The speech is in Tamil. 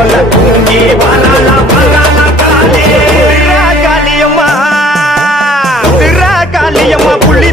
போல இங்கே வாழாலா வாழாலா காலே. காளியம்மா காளியம்மா புள்ளி